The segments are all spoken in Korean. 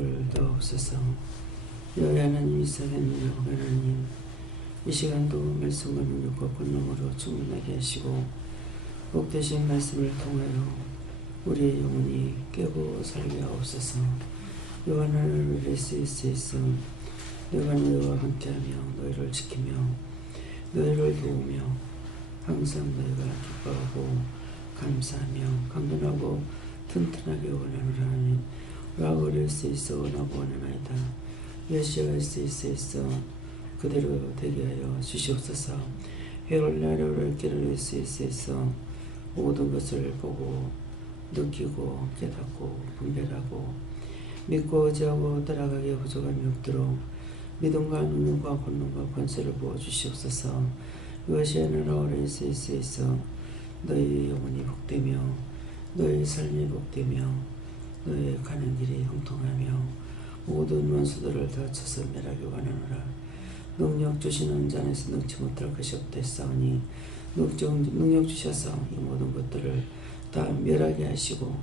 복을 더하옵소서. 여호와 하나님 이스라엘 하나님, 이 시간도 말씀과 능력과 권능으로 충만하게 하시고 복되신 말씀을 통하여 우리의 영혼이 깨고 살게 하옵소서. 여호와 하나님을 레스이스에서 내가 너희와 함께하며 너희를 지키며 너희를 도우며 항상 너희가 기뻐하고 감사하며 강건하고 튼튼하게 원하노라 하니 라고를 수 있어 원하고 원하나이다. 여호와의 수 있어 그대로 되게 하여 주시옵소서. 해올 날을 길을 수 있어 모든 것을 보고 느끼고 깨닫고 분별하고 믿고 의지하고 따라가기에 부족함이 없도록 믿음과 능력과 권능과 권세를 부어주시옵소서. 이것이 나라를 수 있어 너희 영혼이 복되며 너희 삶이 복되며 너희 가는 길이 형통하며 모든 원수들을 다 쳐서 멸하기 원하노라. 능력 주시는 자에서 능치 못할 것이 없다사오니 능력 주셔서 이 모든 것들을 다 멸하게 하시고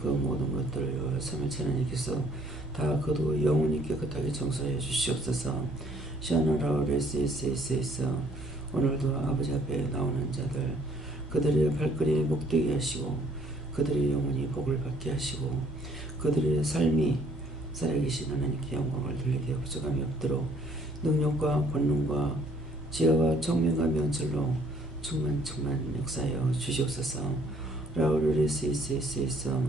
그 모든 것들을 삼일째 하나님께서 다 거두어 영원히 깨끗하게 청소해 주시옵소서. 샤나라오레스에서 오늘도 아버지 앞에 나오는 자들 그들의 발걸음이 복되게 하시고 그들의 영혼이 복을 받게 하시고 그들의 삶이 살아계신 하나님께 영광을 돌리게 부족함이 없도록 능력과 권능과 지혜와 청명과 명철로 충만 역사하여 주시옵소서. 라우르레스에서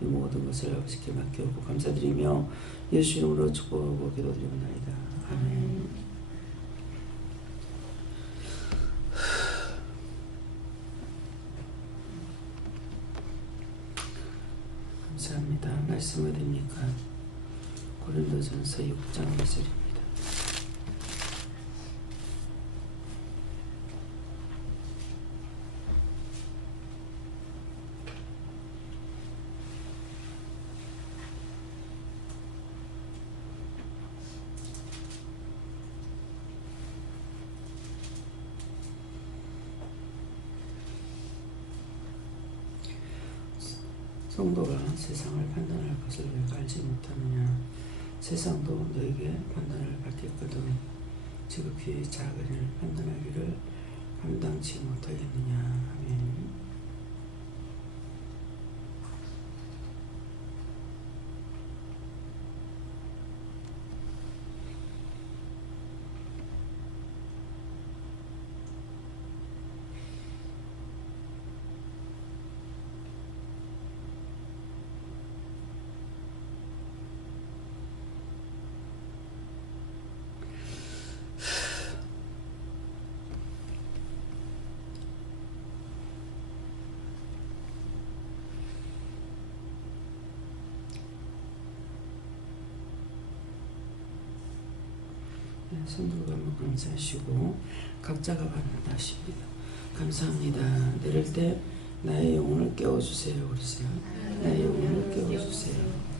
이 모든 것을 아버지께 맡겨오고 감사드리며 예수 이름으로 축복하고 기도드립니다. 아멘. 감사합니다. 말씀 어디입니까? 고린도전서 6장 1절입니다. 성도가 세상을 판단할 것을 왜 알지 못하느냐. 세상도 너에게 판단을 받겠거든 지극히 작은 일을 판단하기를 감당치 못하겠느냐. 아멘. 성도가 감사하시고 각자가 받는다십니다. 감사합니다. 내릴 때 나의 영혼을 깨워주세요. 그러세요. 나의 영혼을 깨워주세요.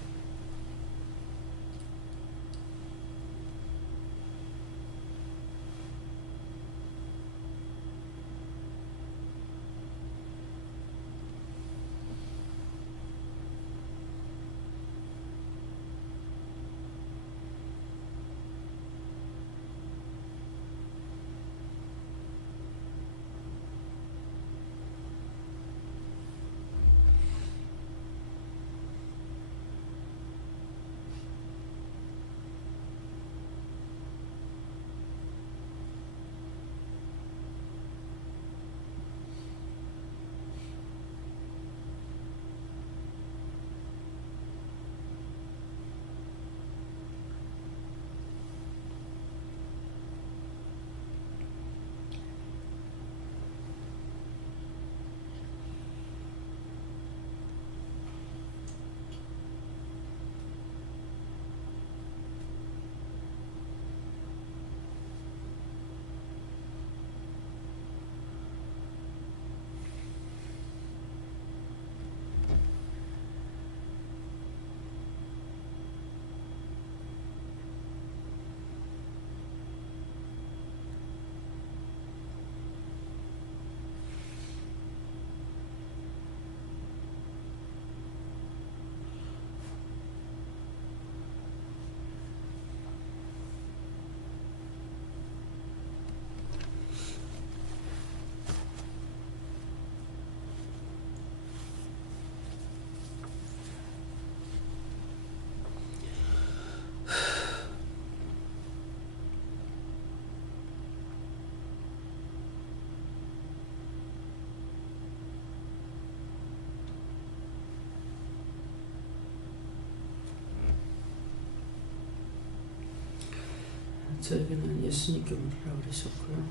저에게는 예수님께 물으라고 그러셨고요.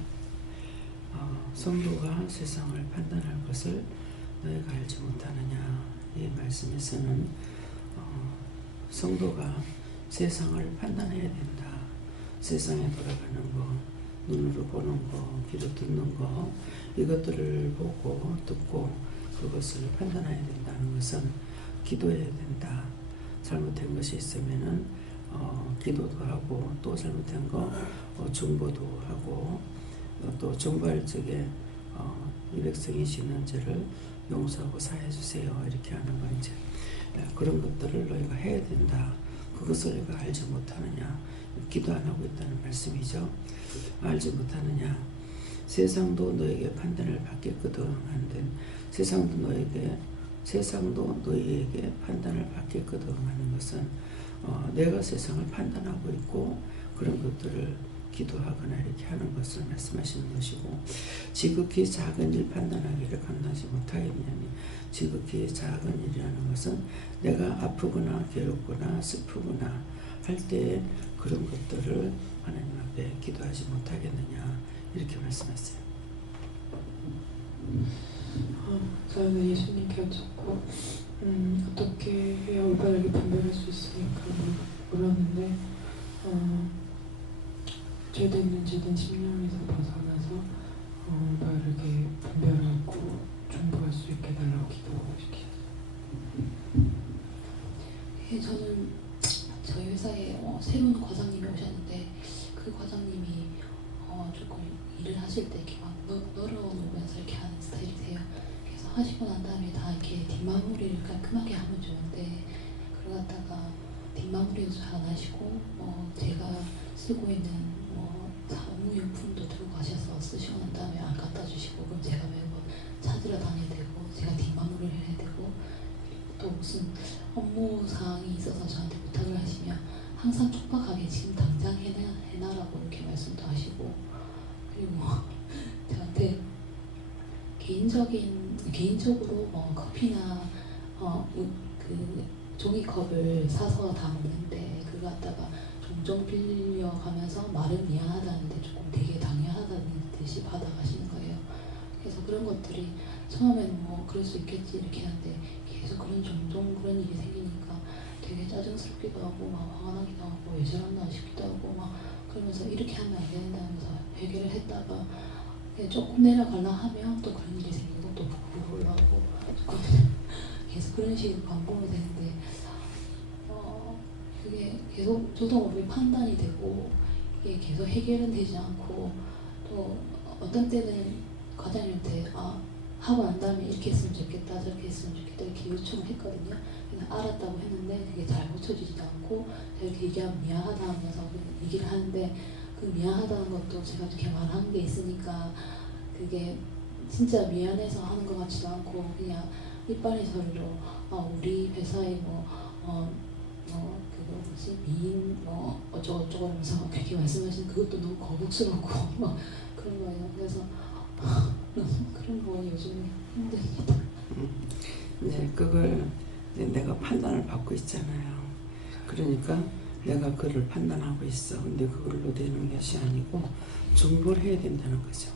성도가 세상을 판단할 것을 너희가 알지 못하느냐. 이 말씀에서는 성도가 세상을 판단해야 된다. 세상에 돌아가는 거, 눈으로 보는 거, 귀로 듣는 거, 이것들을 보고 듣고 그것을 판단해야 된다는 것은 기도해야 된다. 잘못된 것이 있으면은 기도도 하고, 또 잘못된 거 중보도 하고, 또 중보할 적에 이 백성이 짓는 죄를 용서하고 사해 주세요. 이렇게 하는 거 이제 그런 것들을 너희가 해야 된다. 그것을 너희가 알지 못하느냐. 기도 안 하고 있다는 말씀이죠. 알지 못하느냐. 세상도 너에게 판단을 받겠거든 하는데 세상도 너희에게 판단을 받겠거든 하는 것은 내가 세상을 판단하고 있고 그런 것들을 기도하거나 이렇게 하는 것을 말씀하시는 것이고, 지극히 작은 일 판단하기를 감당하지 못하겠느냐니, 지극히 작은 일이라는 것은 내가 아프거나 괴롭거나 슬프거나 할 때에 그런 것들을 하나님 앞에 기도하지 못하겠느냐 이렇게 말씀하세요. 저는 예수님께 여쭙고 어떻게 해야 올바르게 분별할 수 있습니까? 물었는데 죄된 심령에서 벗어나서 올바르게 분별하고 중보할 수 있게 달라고 기도하고 싶어요. 예, 저는 저희 회사에 새로운 과장님이 오셨는데 그 과장님이 조금 일을 하실 때 이렇게 막 널어놓으면서 이렇게 하는 스타일이세요. 그래서 하시고 난 다음에 다 이렇게 뒷마무리를 깔끔하게 하면 좋은데 그걸 갖다가 뒷마무리도 잘 안 하시고 제가 쓰고 있는 사무용품도 들고 가셔서 쓰시고 난 다음에 안 갖다 주시고 그럼 제가 매번 찾으러 다녀야 되고 제가 뒷마무리를 해야 되고 또 무슨 업무 사항이 있어서 저한테 부탁을 하시면 항상 촉박하게 지금 당장 해놔라고 이렇게 말씀도 하시고, 그리고 저한테 개인적으로 커피나 그 종이컵을 사서 다 먹는데 그거 갖다가 종종 빌려가면서 말은 미안하다는데 조금 되게 당연하다는 듯이 받아가시는 거예요. 그래서 그런 것들이 처음에는 그럴 수 있겠지 이렇게 하는데 계속 종종 그런 일이 생기니까 되게 짜증스럽기도 하고 막 화가 나기도 하고 왜 저러나 싶기도 하고 막 그러면서 이렇게 하면 안 된다면서 해결을 했다가 조금 내려가려 하면 또 그런 일이 생기고 또 부풀어 올라오고 계속 그런 식으로 반복이 되는데 그게 계속 저도 모르게 판단이 되고 이게 계속 해결은 되지 않고 또 어떤 때는 과장님한테 하고 난 다음에 이렇게 했으면 좋겠다 저렇게 했으면 좋겠다 이렇게 요청을 했거든요. 그냥 알았다고 했는데 그게 잘 고쳐지지도 않고 이렇게 얘기하면 미안하다 하면서 얘기를 하는데 그 미안하다는 것도 제가 이렇게 말하는 게 있으니까 그게 진짜 미안해서 하는 것 같지도 않고 그냥 이빨이 소리로 우리 회사에 그거 뭐지 미인 어쩌고저쩌고 하면서 그렇게 말씀하시는 그것도 너무 거북스럽고 막 그런 거예요. 그래서 그런 거 요즘 힘듭니다. 네, 그걸 내가 판단을 받고 있잖아요. 그러니까 내가 그를 판단하고 있어. 근데 그걸로 되는 것이 아니고 중보를 해야 된다는 거죠.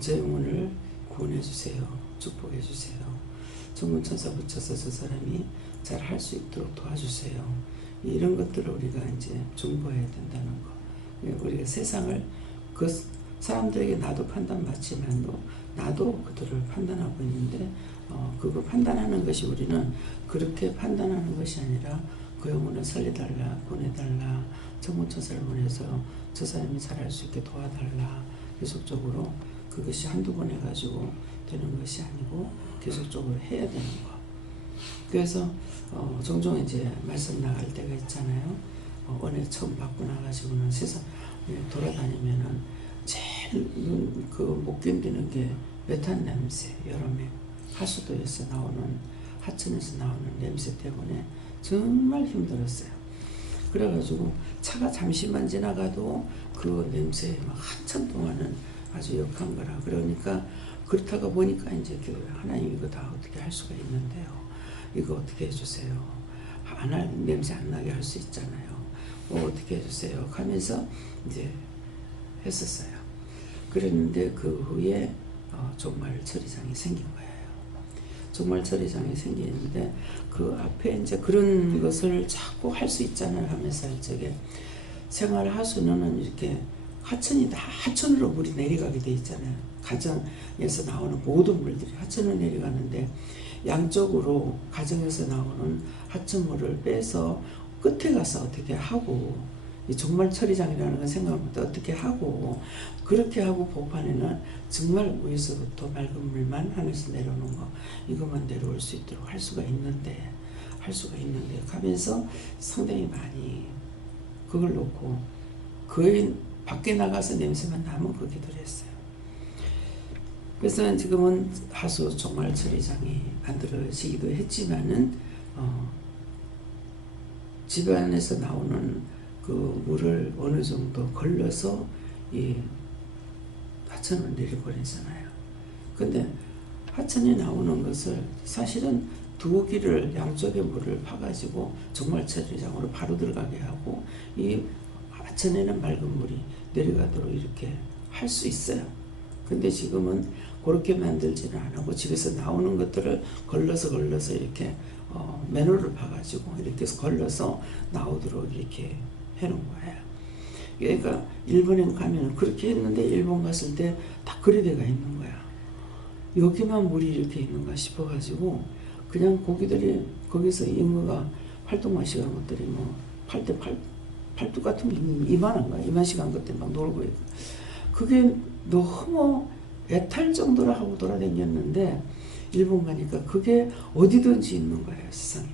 제 영혼을 구원해 주세요. 축복해 주세요. 정문천사 붙여서 저 사람이 잘 할 수 있도록 도와주세요. 이런 것들을 우리가 이제 중보해야 된다는 거. 우리가 세상을 사람들에게 나도 판단받지만도 나도 그들을 판단하고 있는데 그거 판단하는 것이 우리는 그렇게 판단하는 것이 아니라 그 영혼을 살려달라 보내달라 정문천사를 보내서 저 사람이 잘할 수 있게 도와달라 계속적으로 그것이 한두 번 해가지고 되는 것이 아니고 계속적으로 해야 되는 거. 그래서 종종 이제 말씀 나갈 때가 있잖아요. 은혜 처음 받고 나가지고는 세상 돌아다니면은 제일 못 견디는 게 메탄 냄새, 여름에 하수도에서 나오는 하천에서 나오는 냄새 때문에 정말 힘들었어요. 그래가지고 차가 잠시만 지나가도 그 냄새에 막 한참 동안은 아주 역한 거라. 그러니까 그렇다가 보니까 이제 하나님 이거 다 어떻게 할 수가 있는데요. 이거 어떻게 해주세요. 냄새 안 나게 할 수 있잖아요. 어떻게 해주세요 하면서 이제 했었어요. 그랬는데 그 후에 종말 처리장이 생긴 거예요. 종말 처리장이 생기는데 그 앞에 이제 그런 것을 자꾸 할 수 있잖아요 하면서 이쪽에 생활하수는 이렇게 하천이 다 하천으로 물이 내려가게 돼 있잖아요. 가정에서 나오는 모든 물들이 하천으로 내려가는데 양쪽으로 가정에서 나오는 하천물을 빼서 끝에 가서 어떻게 하고 이 종말 처리장이라는 건 생각보다 어떻게 하고 그렇게 하고 복판에는 정말 위에서부터 맑은 물만 하늘에서 내려오는 거 이것만 내려올 수 있도록 할 수가 있는데 하면서 상당히 많이 그걸 놓고 거의 밖에 나가서 냄새만 나면 그 기도를 했어요. 그래서 지금은 하수 종말 처리장이 만들어지기도 했지만은 집안에서 나오는 그 물을 어느 정도 걸러서 이 하천으로 내려버리잖아요. 근데 하천이 나오는 것을 사실은 두기를 양쪽에 물을 파가지고 종말 처리장으로 바로 들어가게 하고 이 하천에는 맑은 물이 내려가도록 이렇게 할 수 있어요. 근데 지금은 그렇게 만들지는 안 하고 집에서 나오는 것들을 걸러서 이렇게 맨홀을 파가지고 이렇게 걸러서 나오도록 이렇게 해놓은 거예요. 그러니까 일본에 가면 그렇게 했는데 일본 갔을 때 다 그래대가 있는 거야. 여기만 물이 이렇게 있는가 싶어가지고 그냥 고기들이 거기서 잉어가 활동만 시간 것들이 뭐 팔뚝 같은 게 이만한 거야. 이만 시간 것들 막 놀고 있고 그게 너무 애탈 정도로 하고 돌아다녔는데 일본 가니까 그게 어디든지 있는 거예요 세상에.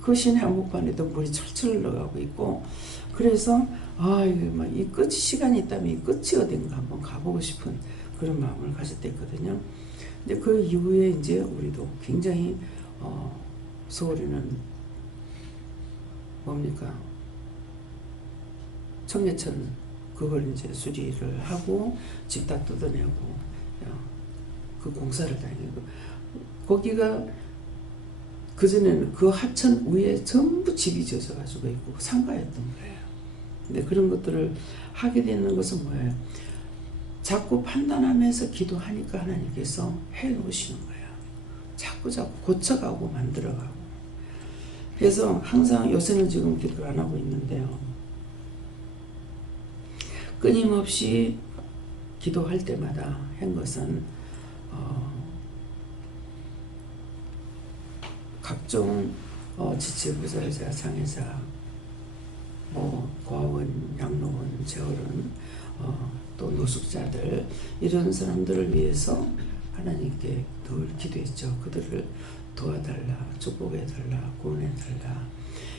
그 시내 한복판에도 물이 철철 흘러가고 있고 그래서 이게 막 이 끝이 시간이 있다면 이 끝이 어딘가 한번 가보고 싶은 그런 마음을 가졌댔거든요. 근데 그 이후에 이제 우리도 굉장히 서울에는 뭡니까 청계천 그걸 이제 수리를 하고 집 다 뜯어내고 그 공사를 다니고 거기가 그전에는 그 하천 위에 전부 집이 젖어가지고 있고 상가였던 거예요. 근데 그런 것들을 하게 되는 것은 뭐예요? 자꾸 판단하면서 기도하니까 하나님께서 해놓으시는 거예요. 자꾸 고쳐가고 만들어가고. 그래서 항상 요새는 지금 기도를 안 하고 있는데요. 끊임없이 기도할 때마다 한 것은 각종 지체부자자, 장애자, 고아원, 양로원, 재활원, 또 노숙자들 이런 사람들을 위해서 하나님께 늘 기도했죠. 그들을 도와달라, 축복해달라, 구원해달라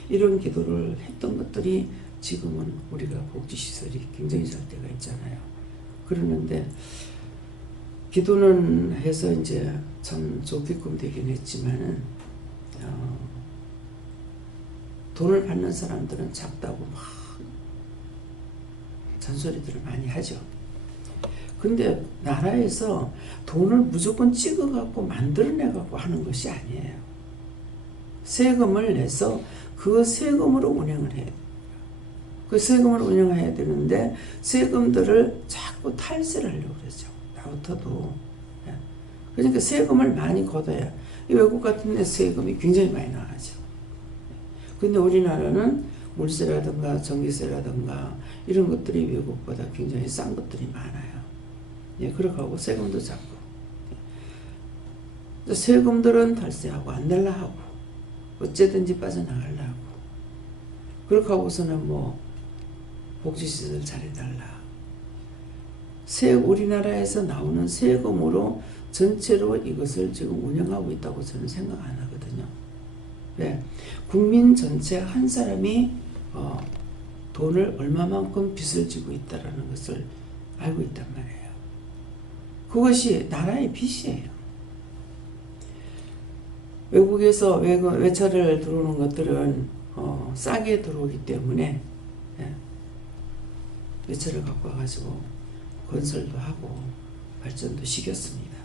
이런 기도를 했던 것들이 지금은 우리가 복지시설이 굉장히 잘 때가 있잖아요. 그러는데 기도는 해서 이제 참 좋게끔 되긴 했지만은 돈을 받는 사람들은 작다고 막 잔소리들을 많이 하죠. 근데 나라에서 돈을 무조건 찍어갖고 만들어내갖고 하는 것이 아니에요. 세금을 내서 그 세금으로 운영을 해야 돼요. 그 세금을 운영해야 되는데 세금들을 자꾸 탈세를 하려고 그러죠. 나부터도. 그러니까 세금을 많이 걷어야 외국 같은 데 세금이 굉장히 많이 나가죠. 근데 우리나라는 물세라든가 전기세라든가 이런 것들이 외국보다 굉장히 싼 것들이 많아요. 그렇게 하고 세금도 작고. 세금들은 탈세하고 안 낼라 하고 어쨌든지 빠져나가려고. 그렇게 하고서는 복지시설 잘해달라. 우리나라에서 나오는 세금으로 전체로 이것을 지금 운영하고 있다고 저는 생각 안 하거든요. 왜? 국민 전체 한 사람이 돈을 얼마만큼 빚을 지고 있다는 것을 알고 있단 말이에요. 그것이 나라의 빚이에요. 외국에서 외차를 들어오는 것들은 싸게 들어오기 때문에 외차를 갖고 와가지고 건설도 하고 발전도 시켰습니다.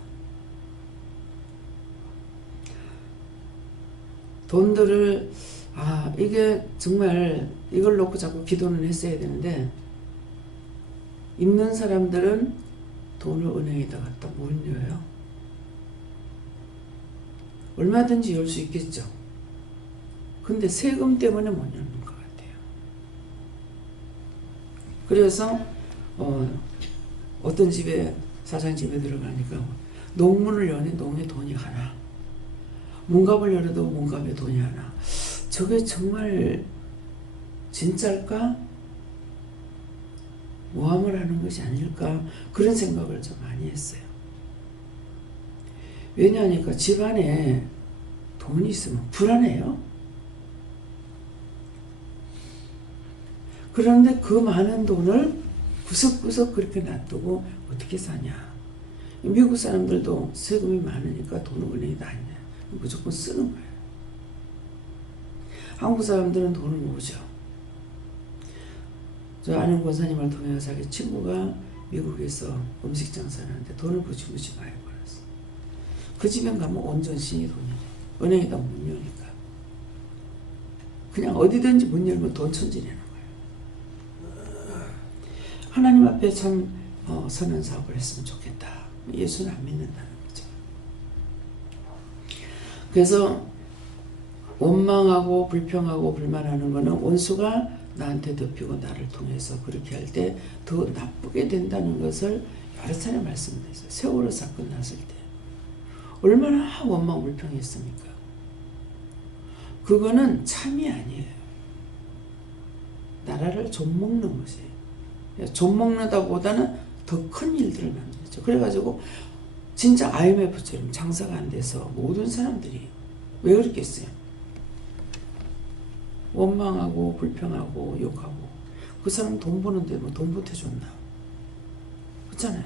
돈들을 이게 정말 이걸 놓고 자꾸 기도는 했어야 되는데, 있는 사람들은 돈을 은행에다 갖다 못 넣어요. 얼마든지 열 수 있겠죠. 근데 세금 때문에 못 여는 것 같아요. 그래서 어떤 집에, 사장 집에 들어가니까 농문을 여니 농에 돈이 하나, 문갑을 열어도 문갑에 돈이 하나. 저게 정말 진짜일까? 모함을 하는 것이 아닐까? 그런 생각을 좀 많이 했어요. 왜냐하니까 집안에 돈이 있으면 불안해요. 그런데 그 많은 돈을 구석구석 그렇게 놔두고 어떻게 사냐? 미국 사람들도 세금이 많으니까 돈을 은행에다 안 내. 무조건 쓰는 거예요. 한국 사람들은 돈을 모으죠. 저 아는 권사님을 통해서 자기 친구가 미국에서 음식 장사를 하는데 돈을 무지무지 많이 벌었어. 그 집에 가면 온 전신이 돈이래. 은행에다 못 여니까. 그냥 어디든지 문 열면 돈 천지내는 거예요. 하나님 앞에 참 선한 사업을 했으면 좋겠다. 예수는 안 믿는다는 거죠. 그래서 원망하고 불평하고 불만하는 거는 원수가 나한테 덮이고 나를 통해서 그렇게 할 때 더 나쁘게 된다는 것을 여러 차례 말씀드렸어요. 세월호 사건 났을 때 얼마나 원망 불평했습니까? 그거는 참이 아니에요. 나라를 좀먹는 것이에요. 좀먹는다 보다는 더 큰 일들을 만들었죠. 그래가지고 진짜 IMF처럼 장사가 안 돼서 모든 사람들이 왜 그랬겠어요? 원망하고 불평하고 욕하고. 그 사람 돈 버는데 뭐 돈 보태줬나? 그렇잖아요.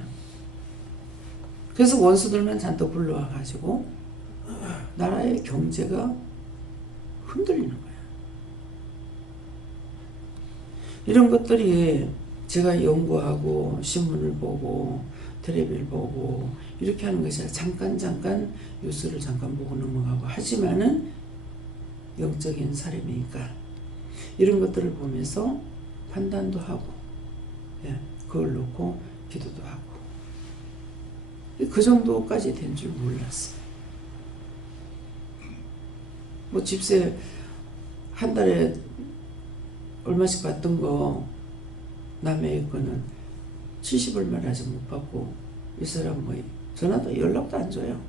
그래서 원수들만 잔뜩 불러와가지고 나라의 경제가 흔들리는 거야. 이런 것들이 제가 연구하고 신문을 보고 텔레비를 보고 이렇게 하는 것이 아니라 잠깐 뉴스를 잠깐 보고 넘어가고 하지만은 영적인 사람이니까 이런 것들을 보면서 판단도 하고, 그걸 놓고 기도도 하고, 그 정도까지 된 줄 몰랐어요. 뭐 집세 한 달에 얼마씩 받던 거 남의 거는 70얼마나 아직 못 받고, 이 사람 뭐 전화도 연락도 안 줘요.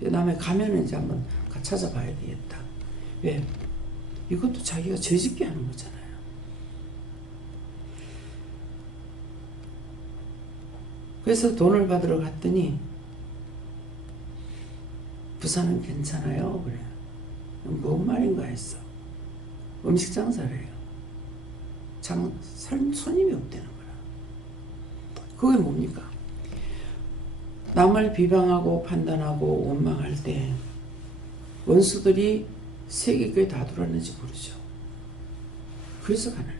남의 가면은 이제 한번 찾아봐야 되겠다. 왜? 이것도 자기가 죄짓게 하는 거잖아요. 그래서 돈을 받으러 갔더니 부산은 괜찮아요. 그래. 뭔 말인가 했어. 음식 장사를 해요. 손님이 없다는 거라. 그게 뭡니까? 남을 비방하고 판단하고 원망할 때 원수들이 세계교회 다 들어왔는지 모르죠. 그래서 가난해요.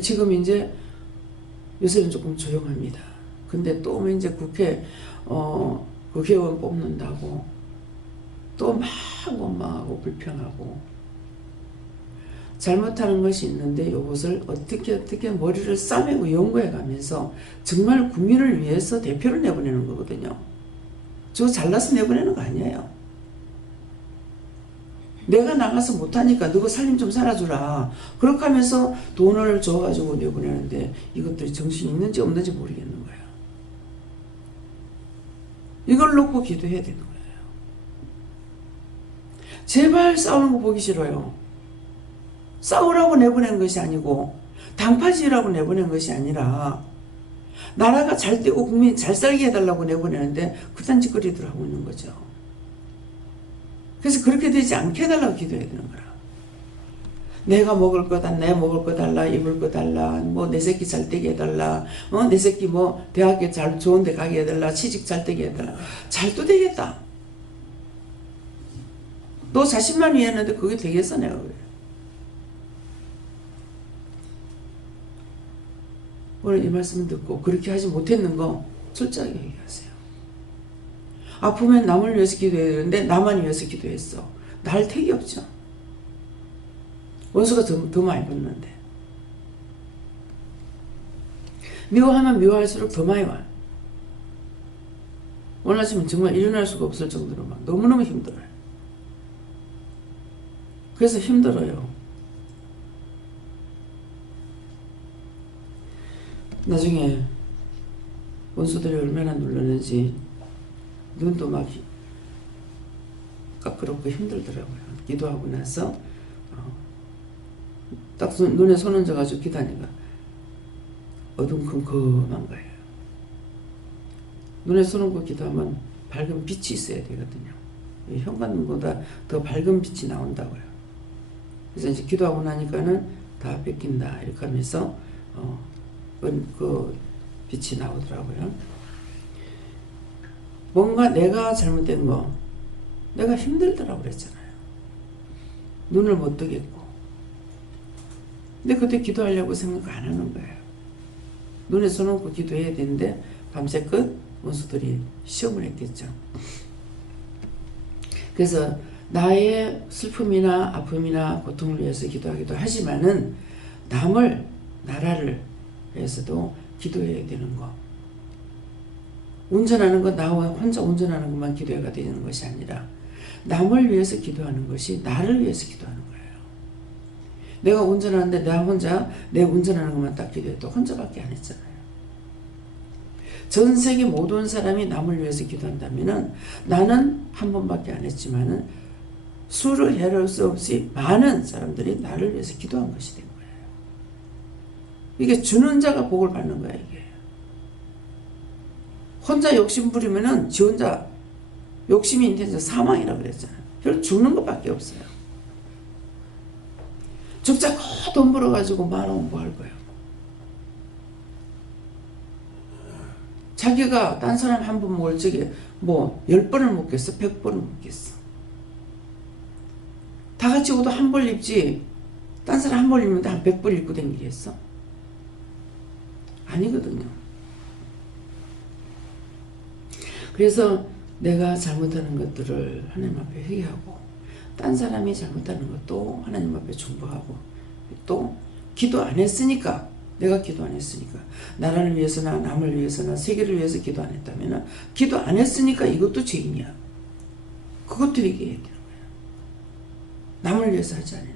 지금 이제 요새는 조금 조용합니다. 근데 또 이제 국회의원 뽑는다고 또 막 원망하고 불평하고 잘못하는 것이 있는데 이것을 어떻게 머리를 싸매고 연구해 가면서 정말 국민을 위해서 대표를 내보내는 거거든요. 저 잘나서 내보내는 거 아니에요. 내가 나가서 못하니까 너가 살림 좀 살아주라. 그렇게 하면서 돈을 줘가지고 내보내는데 이것들이 정신이 있는지 없는지 모르겠는 거야. 이걸 놓고 기도해야 되는 거예요. 제발 싸우는 거 보기 싫어요. 싸우라고 내보낸 것이 아니고 당파지라고 내보낸 것이 아니라 나라가 잘 되고 국민이 잘 살게 해달라고 내보내는데 그딴 짓거리들 하고 있는 거죠. 그래서 그렇게 되지 않게 해달라고 기도해야 되는 거라. 내가 먹을 거 달라, 내 먹을 거 달라, 입을 거 달라, 뭐 내 새끼 잘 되게 해달라, 내 새끼 뭐 대학교 잘 좋은 데 가게 해달라, 취직 잘 되게 해달라. 잘도 되겠다. 너 자신만 위했는데 그게 되겠어 내가 그래. 오늘 이 말씀을 듣고 그렇게 하지 못했는 거 솔직하게 얘기하세요. 아프면 남을 위해서 기도해야 되는데 나만 위해서 기도했어. 날 택이 없죠. 원수가 더 많이 붙는데. 미워하면 미워할수록 더 많이 와. 오늘 아침은 정말 일어날 수가 없을 정도로 막 너무너무 힘들어요. 그래서 힘들어요. 나중에 원수들이 얼마나 눌렀는지 눈도 막 까끄럽고 힘들더라고요. 기도하고 나서 딱 눈에 손 얹어가지고 기도하니까 어둠컴컴한 거예요. 눈에 손 얹고 기도하면 밝은 빛이 있어야 되거든요. 현관보다 더 밝은 빛이 나온다고요. 그래서 이제 기도하고 나니까는 다 뺏긴다 이렇게 하면서 그 빛이 나오더라고요. 뭔가 내가 잘못된 거, 내가 힘들더라고 그랬잖아요. 눈을 못 뜨겠고. 근데 그때 기도하려고 생각 안 하는 거예요. 눈에 손 얹고 기도해야 되는데 밤새껏 원수들이 시험을 했겠죠. 그래서 나의 슬픔이나 아픔이나 고통을 위해서 기도하기도 하지만은 나라를 위해서도 기도해야 되는 거. 운전하는 건 나 혼자 운전하는 것만 기도가 되는 것이 아니라 남을 위해서 기도하는 것이 나를 위해서 기도하는 거예요. 내가 운전하는데 나 혼자 내 운전하는 것만 딱 기도해도 혼자밖에 안 했잖아요. 전 세계 모든 사람이 남을 위해서 기도한다면은 나는 한 번밖에 안 했지만은 수를 헤아릴 수 없이 많은 사람들이 나를 위해서 기도한 것이 된 거예요. 이게 주는 자가 복을 받는 거야, 이게. 혼자 욕심 부리면은 지 혼자 욕심이 인텐서 사망이라고 그랬잖아요. 결국 죽는 것밖에 없어요. 죽자고 돈 벌어가지고 말하면 뭐 할 거예요? 자기가 딴 사람 한 번 먹을 적에 뭐 10번을 먹겠어? 100번을 먹겠어? 다 같이 옷도 한 벌 입지 딴 사람 한 벌 입는데 한 100벌 입고 다니겠어? 아니거든요. 그래서 내가 잘못하는 것들을 하나님 앞에 회개하고 딴 사람이 잘못하는 것도 하나님 앞에 중보하고 또 기도 안 했으니까 내가 기도 안 했으니까 나라를 위해서나 남을 위해서나 세계를 위해서 기도 안 했다면 기도 안 했으니까 이것도 죄인이야. 그것도 회개해야 되는 거야. 남을 위해서 하지 않는 거.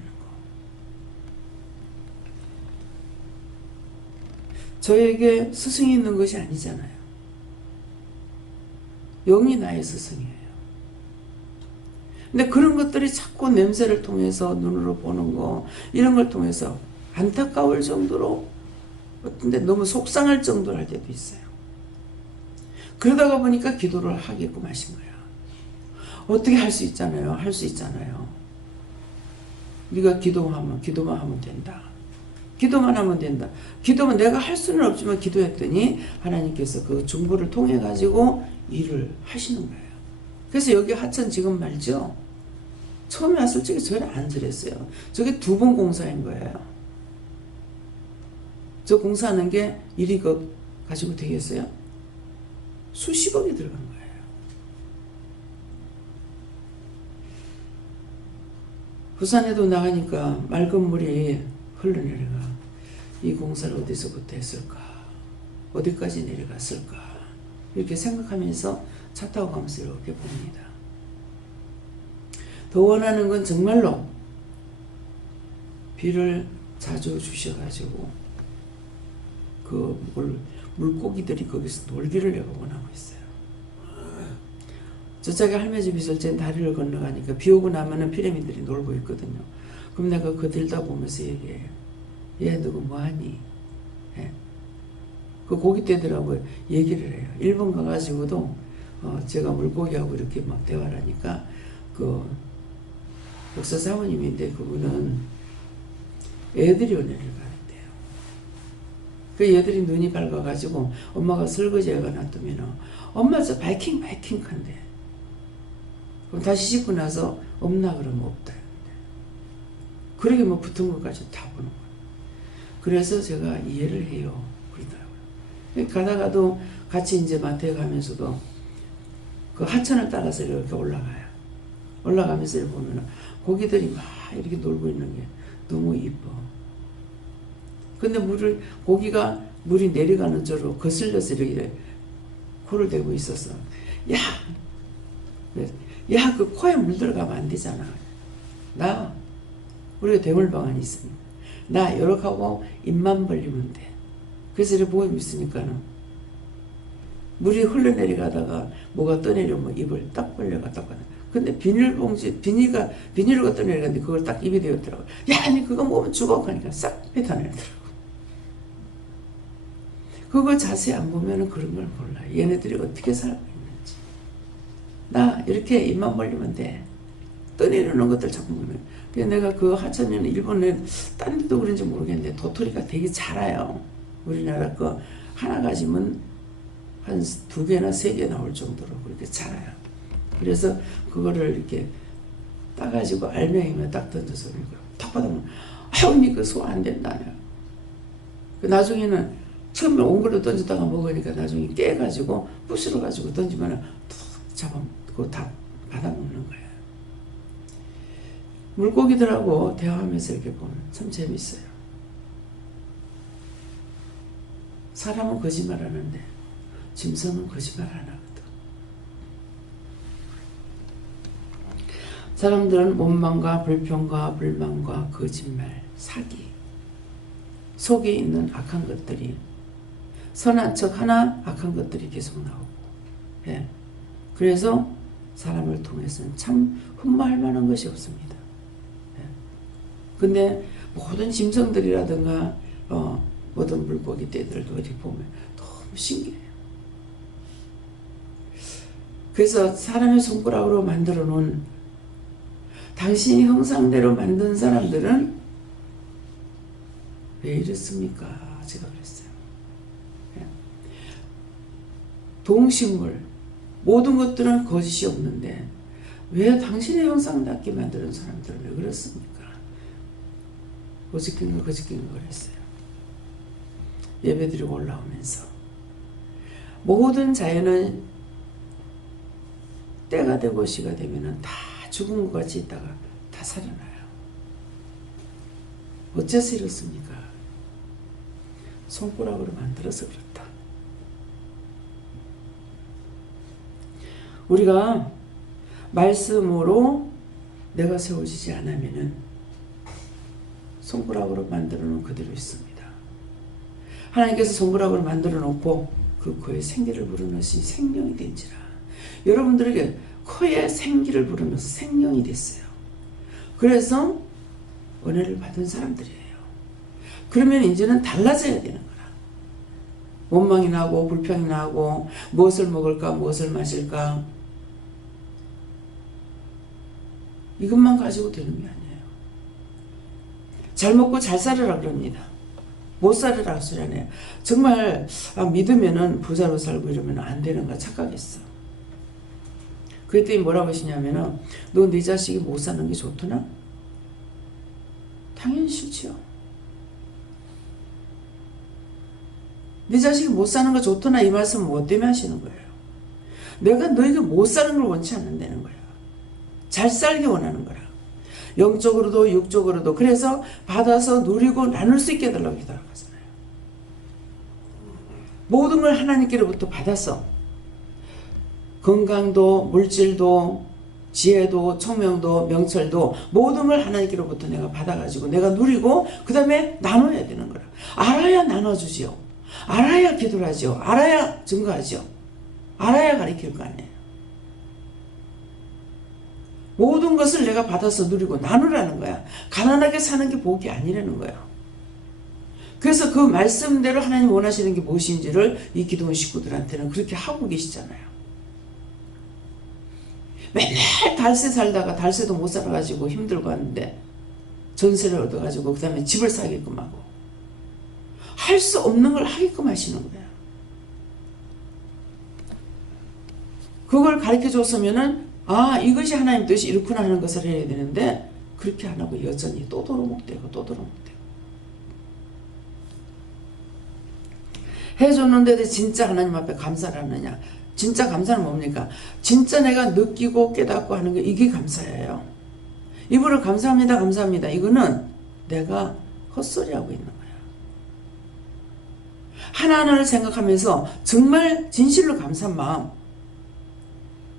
저에게 스승이 있는 것이 아니잖아요. 영이 나의 스승이에요. 근데 그런 것들이 자꾸 냄새를 통해서 눈으로 보는 거 이런 걸 통해서 안타까울 정도로 근데 너무 속상할 정도로 할 때도 있어요. 그러다가 보니까 기도를 하겠고 마신 거야. 어떻게 할 수 있잖아요. 할 수 있잖아요. 네가 기도만 하면 된다. 기도만 하면 된다. 기도만 내가 할 수는 없지만 기도했더니 하나님께서 그 중보를 통해 가지고 일을 하시는 거예요. 그래서 여기 하천 지금 말죠. 처음에 왔을 적에 저를 안 저랬어요. 저게 2번 공사인 거예요. 저 공사하는 게 1억이 가지고 되겠어요? 수십억이 들어간 거예요. 부산에도 나가니까 맑은 물이 흘러내려가 이 공사를 어디서부터 했을까? 어디까지 내려갔을까? 이렇게 생각하면서 차 타고 가면서 이렇게 봅니다. 더 원하는 건 정말로 비를 자주 주셔가지고 그 물고기들이 거기서 놀기를 내가 원하고 있어요. 저쪽에 할매 집 있을 때 다리를 건너가니까 비 오고 나면은 피라미드들이 놀고 있거든요. 그럼 내가 그거 들다 보면서 얘기해요. 얘 누구 뭐하니? 예. 그 고깃대들하고 얘기를 해요. 일본 가가지고도 제가 물고기하고 이렇게 막 대화를 하니까 그 목사 사모님인데 그분은 애들이 은혜를 받았대요. 그 애들이 눈이 밝아가지고 엄마가 설거지해가 놔두면 엄마 저 바이킹 한대. 그럼 다시 씻고 나서 없나 그러면 없다. 그러게 뭐 붙은 것까지 다 보는 거예요. 그래서 제가 이해를 해요. 그러더라고요. 가다가도 같이 이제 마트에 가면서도 그 하천을 따라서 이렇게 올라가요. 올라가면서 이렇게 보면 고기들이 막 이렇게 놀고 있는 게 너무 이뻐. 근데 고기가 물이 내려가는 쪽으로 거슬려서 이렇게 코를 대고 있어서 야! 그 코에 물 들어가면 안 되잖아. 우리가 대물방안이 있으니까 이렇게 하고 입만 벌리면 돼. 그래서 이렇게 보고 있으니까는 물이 흘러내려가다가 뭐가 떠내려면 입을 딱 벌려가 딱 받아. 근데 비닐로가 떠내려가는데 그걸 딱 입에 대었더라고. 야, 아니 그거 먹으면 죽어. 그러니까 싹 뱉어내더라고. 그거 자세히 안 보면은 그런 걸 몰라. 얘네들이 어떻게 살고 있는지. 이렇게 입만 벌리면 돼. 떠내려오는 것들 자꾸 보면. 그래서 내가 그 하천에는 일본에 딴 데도 그런지 모르겠는데 도토리가 되게 자라요. 우리나라 거 하나 가지면 한 2개나 3개 나올 정도로 그렇게 자라요. 그래서 그거를 이렇게 따가지고 알맹이만 딱 던져서 탁 받으면 언니 그 소화 안 된다. 나중에는 처음에 온 걸로 던졌다가 먹으니까 나중에 깨가지고 부스러가지고 던지면 툭 잡아먹고 다 받아먹는 거예요. 물고기들하고 대화하면서 이렇게 보면 참 재밌어요. 사람은 거짓말 하는데 짐승은 거짓말 안 하거든. 사람들은 원망과 불평과 불만과 거짓말, 사기, 속에 있는 악한 것들이 선한 척 하나 악한 것들이 계속 나오고, 예. 그래서 사람을 통해서는 참 흠모할 만한 것이 없습니다. 예. 근데 모든 짐승들이라든가 모든 물고기 떼들도 이렇게 보면 너무 신기해요. 그래서 사람의 손가락으로 만들어 놓은 당신이 형상대로 만든 사람들은 왜 이렇습니까? 제가 그랬어요. 동식물 모든 것들은 거짓이 없는데 왜 당신의 형상답게 만드는 사람들은 왜 그렇습니까? 거짓긴 걸 그랬어요. 예배드리고 올라오면서 모든 자연은 때가 되고 시가 되면은 다 죽은 것 같이 있다가 다 살아나요. 어째서 이렇습니까? 손가락으로 만들어서 그렇다. 우리가 말씀으로 내가 세워지지 않으면은 손가락으로 만들어 놓은 그대로 있습니다. 하나님께서 손가락으로 만들어 놓고 그 코에 생기를 불어넣으시 생명이 된지라. 여러분들에게 코에 생기를 불어넣어서 생명이 됐어요. 그래서 은혜를 받은 사람들이에요. 그러면 이제는 달라져야 되는 거라. 원망이 나고 불평이 나고 무엇을 먹을까 무엇을 마실까 이것만 가지고 되는 게 아니에요. 잘 먹고 잘 살으라 그럽니다. 못 살으라 소리 안 해요. 정말 믿으면은 부자로 살고 이러면 안 되는가 착각했어. 그랬더니 뭐라고 하시냐면은 너 네 자식이 못 사는 게 좋더나? 당연히 싫지요. 네 자식이 못 사는 거 좋더나 이 말씀은 뭐 때문에 하시는 거예요? 내가 너에게 못 사는 걸 원치 않는다는 거야. 잘 살기 원하는 거라. 영적으로도 육적으로도. 그래서 받아서 누리고 나눌 수 있게 해달라고 기도하잖아요. 모든 걸 하나님께로부터 받아서 건강도 물질도 지혜도 청명도 명철도 모든 걸 하나님께로부터 내가 받아가지고 내가 누리고 그 다음에 나눠야 되는 거라. 알아야 나눠주지요. 알아야 기도를 하지요. 알아야 증거하지요. 알아야 가르칠 거 아니에요. 모든 것을 내가 받아서 누리고 나누라는 거야. 가난하게 사는 게 복이 아니라는 거야. 그래서 그 말씀대로 하나님 원하시는 게 무엇인지를 이 기도원 식구들한테는 그렇게 하고 계시잖아요. 맨날 달세 살다가 달세도 못 살아가지고 힘들고 하는데 전세를 얻어가지고 그 다음에 집을 사게끔 하고 할 수 없는 걸 하게끔 하시는 거야. 그걸 가르쳐 줬으면은 이것이 하나님 뜻이 이렇구나 하는 것을 해야 되는데 그렇게 안 하고 여전히 또 도루묵대고 또 도루묵대고 해줬는데도 진짜 하나님 앞에 감사를 하느냐. 진짜 감사는 뭡니까? 진짜 내가 느끼고 깨닫고 하는 게 이게 감사예요. 입으로 감사합니다, 감사합니다. 이거는 내가 헛소리하고 있는 거야. 하나하나를 생각하면서 정말 진실로 감사한 마음.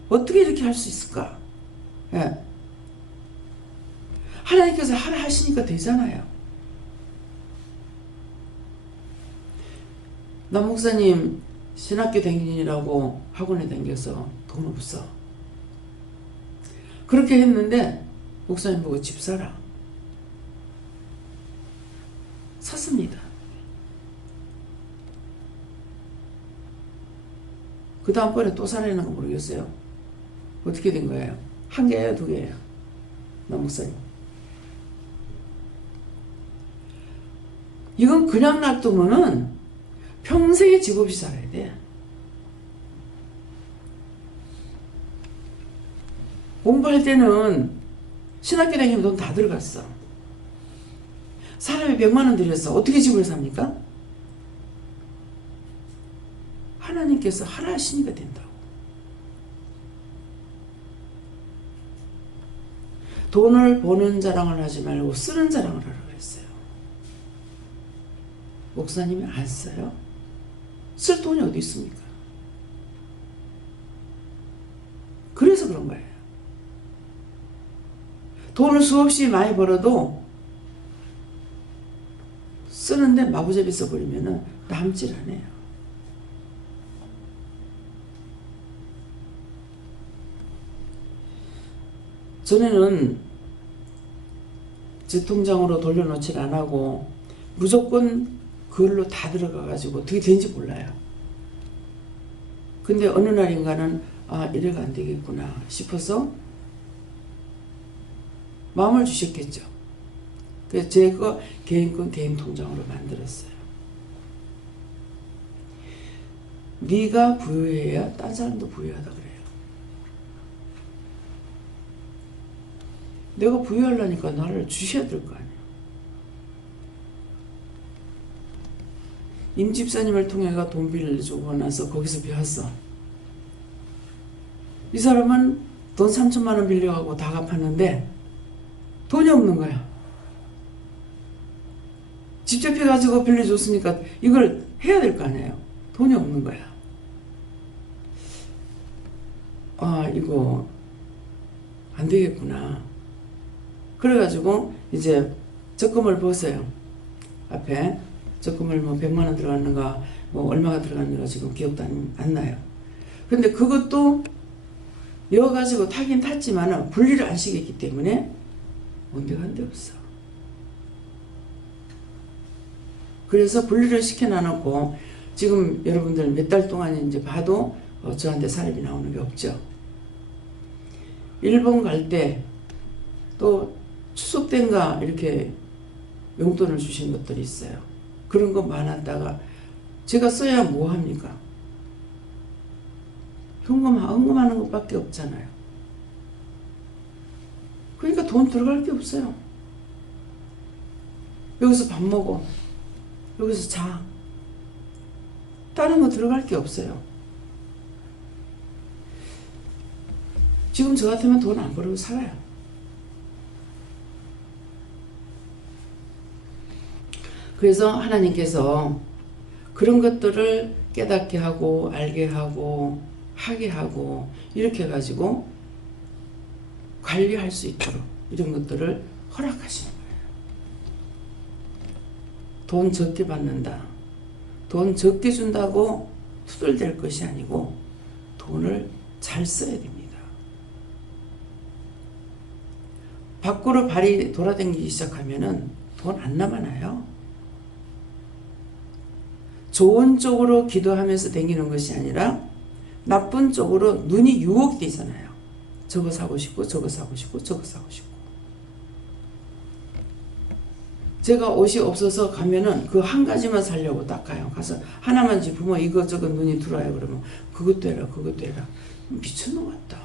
어떻게 이렇게 할 수 있을까? 예. 하나님께서 하라 하시니까 되잖아요. 남 목사님 신학교 다니라고 학원에 다녀서 돈 없어. 그렇게 했는데 목사님 보고 집 사라. 샀습니다. 그 다음번에 또 사라는 거 모르겠어요. 어떻게 된 거예요? 한 개예요, 두 개예요? 남 목사님. 이건 그냥 놔두면은 평생에 집 없이 살아야 돼. 공부할 때는 신학교 다니면 돈 다 들어갔어. 사람이 100만 원 들였어. 어떻게 집을 삽니까? 하나님께서 하라 하시니까 된다고. 돈을 버는 자랑을 하지 말고 쓰는 자랑을 하라 그랬어요. 목사님이 안 써요? 쓸 돈이 어디 있습니까? 그래서 그런 거예요. 돈을 수없이 많이 벌어도 쓰는데 마구잡이 써버리면 남질 않아요. 전에는 제 통장으로 돌려놓질 안 하고 무조건 그걸로 다 들어가가지고 어떻게 된지 몰라요. 근데 어느 날인가는 아 이래가 안 되겠구나 싶어서 마음을 주셨겠죠. 그래서 제가 개인권 개인 통장으로 만들었어요. 네가 부유해야 딴 사람도 부유하다 그래요. 내가 부유하려니까 나를 주셔야 될 거 아니에요. 임 집사님을 통해가 돈 빌려주고 나서 거기서 배웠어. 이 사람은 돈 3천만 원 빌려가고 다 갚았는데 돈이 없는 거야. 직접 해가지고 빌려줬으니까 이걸 해야 될 거 아니에요. 돈이 없는 거야. 아 이거 안 되겠구나. 그래가지고 이제 적금을 벗어요. 앞에 적금을 뭐 100만 원 들어갔는가 뭐 얼마가 들어갔는가 지금 기억도 안 나요. 근데 그것도 여가지고 타긴 탔지만은 분리를 안 시켰기 때문에 온데간데 없어. 그래서 분리를 시켜놔놓고 지금 여러분들 몇 달 동안 이제 봐도 저한테 사례비 나오는 게 없죠. 일본 갈 때 또 추석 때인가 이렇게 용돈을 주신 것들이 있어요. 그런 거 많았다가 제가 써야 뭐 합니까? 헌금하는 것밖에 없잖아요. 그러니까 돈 들어갈 게 없어요. 여기서 밥 먹어. 여기서 자. 다른 거 들어갈 게 없어요. 지금 저 같으면 돈 안 벌고 살아요. 그래서 하나님께서 그런 것들을 깨닫게 하고 알게 하고 하게 하고 이렇게 해가지고 관리할 수 있도록 이런 것들을 허락하시는 거예요. 돈 적게 받는다. 돈 적게 준다고 투덜댈 것이 아니고 돈을 잘 써야 됩니다. 밖으로 발이 돌아다니기 시작하면은 돈 안 남아나요. 좋은 쪽으로 기도하면서 다니는 것이 아니라 나쁜 쪽으로 눈이 유혹되잖아요. 저거 사고 싶고 저거 사고 싶고 저거 사고 싶고. 제가 옷이 없어서 가면은 그 한 가지만 사려고 딱 가요. 가서 하나만 집으면 이것저것 눈이 들어와요. 그러면 그것도 해라 그것도 해라. 미친놈 같다.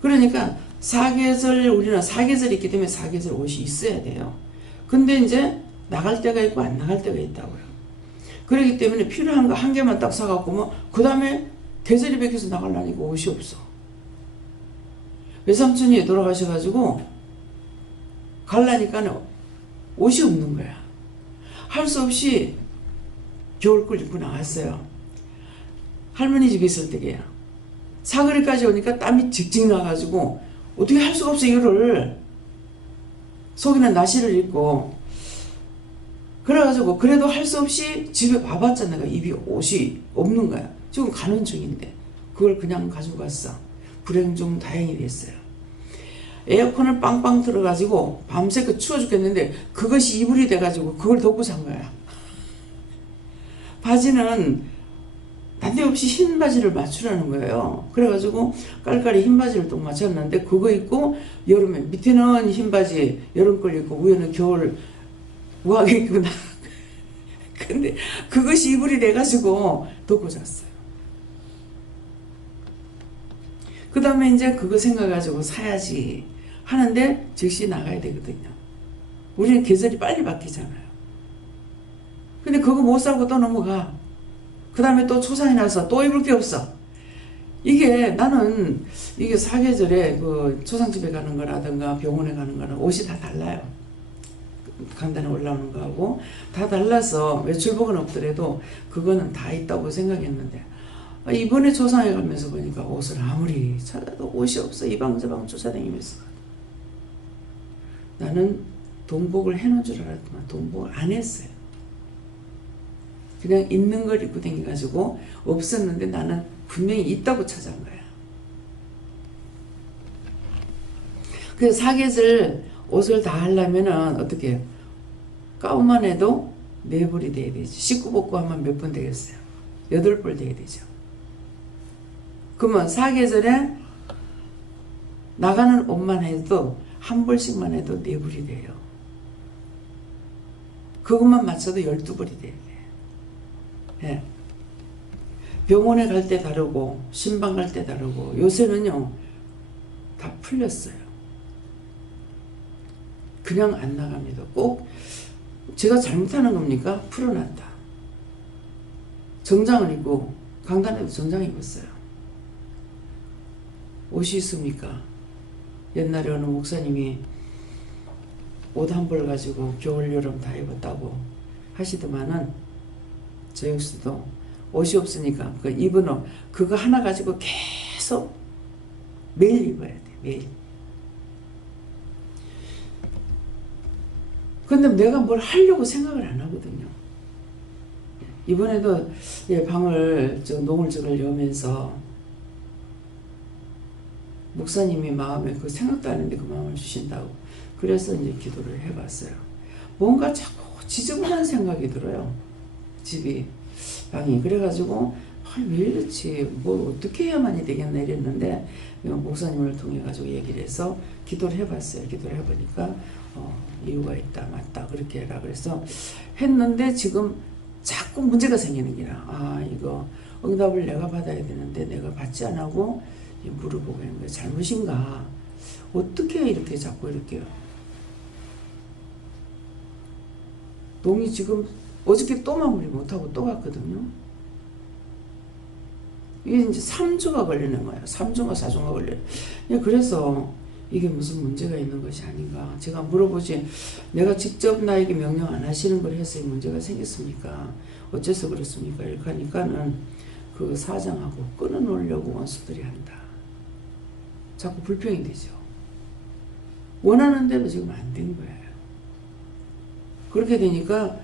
그러니까 사계절 우리는 사계절이 있기 때문에 사계절 옷이 있어야 돼요. 근데 이제 나갈 때가 있고 안 나갈 때가 있다고요. 그렇기 때문에 필요한 거 한 개만 딱 사갖고 그 다음에 계절이 바뀌어서 나가려니까 옷이 없어. 외삼촌이 돌아가셔가지고 가려니까 옷이 없는 거야. 할 수 없이 겨울걸 입고 나왔어요. 할머니 집에 있을 때게요. 사거리까지 오니까 땀이 직직 나가지고 어떻게 할 수가 없어. 이거를 속에는 나시를 입고 그래가지고 그래도 할 수 없이 집에 와봤잖아. 입이 옷이 없는 거야. 지금 가는 중인데 그걸 그냥 가지고 갔어. 불행 중 다행이 됐어요. 에어컨을 빵빵 틀어가지고 밤새 그 추워 죽겠는데 그것이 이불이 돼가지고 그걸 덮고 산 거야. 바지는 난데없이 흰 바지를 맞추라는 거예요. 그래가지고 깔깔이 흰 바지를 또 맞췄는데 그거 입고 여름에 밑에는 흰 바지 여름 걸 입고 위에는 겨울 우아하게 입고 나. 근데 그것이 이불이 돼가지고 덮고 잤어요. 그 다음에 이제 그거 생각해가지고 사야지 하는데 즉시 나가야 되거든요. 우리는 계절이 빨리 바뀌잖아요. 근데 그거 못 사고 또 넘어가. 그 다음에 또 초상이 나서 또 입을 게 없어. 이게 나는 이게 사계절에 그 초상집에 가는 거라든가 병원에 가는 거는 옷이 다 달라요. 강단에 올라오는 거하고 다 달라서 외출복은 없더라도 그거는 다 있다고 생각했는데 이번에 초상에 가면서 보니까 옷을 아무리 찾아도 옷이 없어. 이 방 저 방 쫓아다니면서 나는 동복을 해놓은 줄 알았더만 동복을 안 했어요. 그냥 있는 걸 입고 다녀가지고 없었는데 나는 분명히 있다고 찾아온 거야. 그래서 사계절 옷을 다 하려면은 어떻게 해요? 가운만 해도 4벌이 돼야 되죠. 씻고 벗고 하면 몇 번 되겠어요? 8벌 돼야 되죠. 그러면 사계절에 나가는 옷만 해도 한 벌씩만 해도 4벌이 돼요. 그것만 맞춰도 12벌이 돼야 돼요. 예. 병원에 갈 때 다르고 신방 갈 때 다르고 요새는요 다 풀렸어요. 그냥 안 나갑니다. 꼭 제가 잘못하는 겁니까? 풀어놨다. 정장을 입고 강단에도 정장 입었어요. 옷이 있습니까? 옛날에 어느 목사님이 옷 한 벌 가지고 겨울 여름 다 입었다고 하시더만은 저 역시도 옷이 없으니까 그 입은 옷 그거 하나 가지고 계속 매일 입어야 돼. 매일. 근데 내가 뭘 하려고 생각을 안 하거든요. 이번에도 방을 농을 여면서 목사님이 마음에 그 생각도 안 했는데 그 마음을 주신다고 그래서 이제 기도를 해봤어요. 뭔가 자꾸 지저분한 생각이 들어요. 집이 방이 그래가지고 왜 이렇지 뭐 어떻게 해야만이 되겠나 이랬는데 목사님을 통해 가지고 얘기를 해서 기도를 해봤어요. 기도를 해보니까 이유가 있다 맞다 그렇게 해라 그래서 했는데 지금 자꾸 문제가 생기는 게라 이거 응답을 내가 받아야 되는데 내가 받지 안 하고 물어보고 있는 게 잘못인가 어떻게 이렇게 자꾸 이렇게 농이 지금 어저께 또 마무리 못하고 또 갔거든요. 이게 이제 3주가 걸리는 거예요. 3주가 4주가 걸려요. 그래서 이게 무슨 문제가 있는 것이 아닌가. 제가 물어보지 내가 직접 나에게 명령 안 하시는 걸 해서 이 문제가 생겼습니까? 어째서 그렇습니까? 이렇게 하니까는 그 사장하고 끊어놓으려고 원수들이 한다. 자꾸 불평이 되죠. 원하는 대로 지금 안 된 거예요. 그렇게 되니까